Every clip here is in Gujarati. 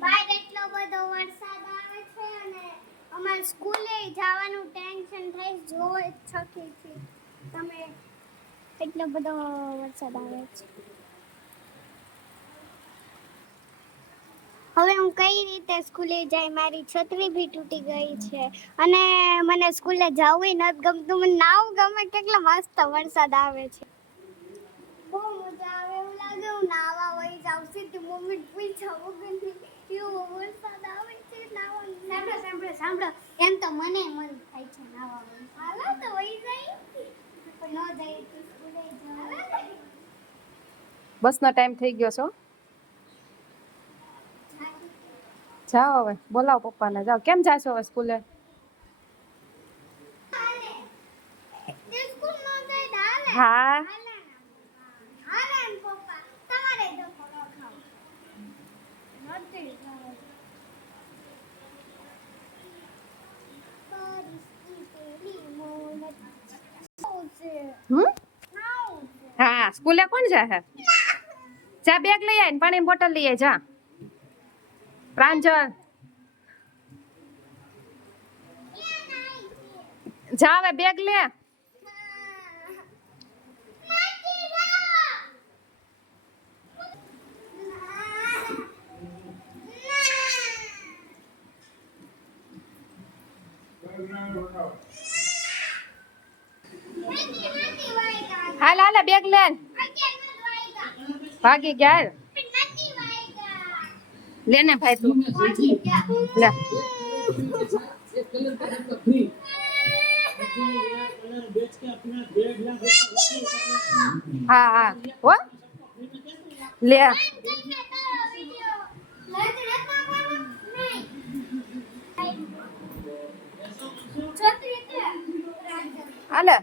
બહાર એટલો બધો વરસાદ આવે છે અને અમાર સ્કૂલે જવાનું ટેન્શન થાય જોઈ છકી છે તમે એટલો બધો વરસાદ આવે છે હવે હું કઈ રીતે સ્કૂલે જાય મારી છત્રી ભી તૂટી ગઈ છે અને મને સ્કૂલે જવું નથી ગમતું મને નાવ ગમે કેટલો મસ્ત વરસાદ આવે છે બહુ મજા આવે એવું લાગે હું નાવા વહી જાઉં સીધી મમ્મી પૂછા વગર એવો વરસાદ આવે છે નાવા સાંભળો એમ તો મને મન થાય છે નાવા હાલો તો વહી જાય પણ ન જાય તો સ્કૂલે જવા બસનો ટાઈમ થઈ ગયો છો જાઓ હવે બોલાવો પપ્પાને જાઓ કેમ જાશો હવે સ્કૂલે હા હા સ્કૂલે કોણ જાહે જા બેગ લઈ આય ને પાણીની બોટલ લઈ આય જા પ્રાંજલ જા હવે બેગ લે હાલ હાલ બેગ લે ભાગી ગયા લેને ભાઈ તું લે હા હા હો લે હાલે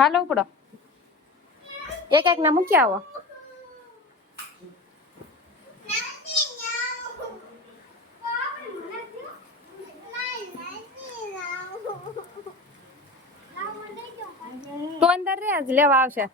હાલો ઉપડો એક એક ને મૂકી આવો તો અંદર રે જ લેવા આવશે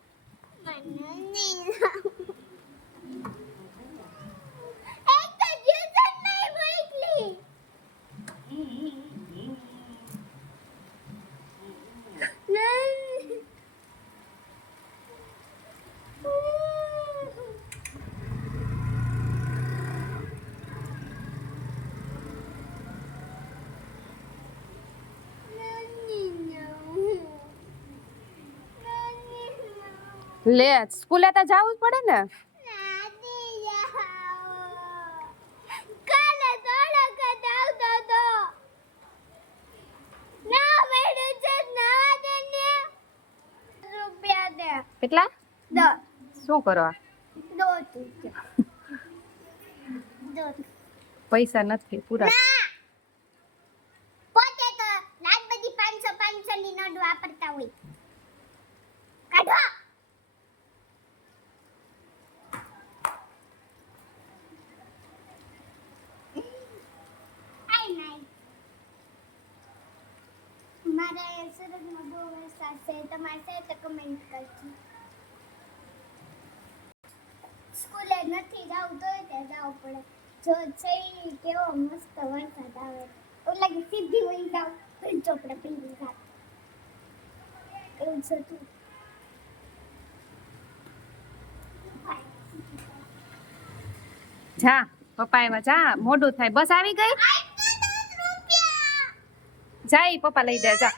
લે સ્કૂલે તો જવું જ પડે ને કેટલા શું કરવા પૈસા નથી પૂરા પોતે તો લાખ બધી 500 ની નોટ વાપરતા હોય કાઢો મારે સુરતમાં બહુ વરસાદ છે તમારે છે તો કમેન્ટ કરજો સ્કૂલે નથી જવું તોય ત્યાં જવું પડે જો છે કેવો મસ્ત વરસાદ આવે એવું લાગે સીધી વહી જાવ પછી ચોપડે પીલી જાવ એવું છે તું જા પપ્પા આવ્યા જા મોડું થાય બસ આવી ગઈ જાય પપ્પા લઈ દે જા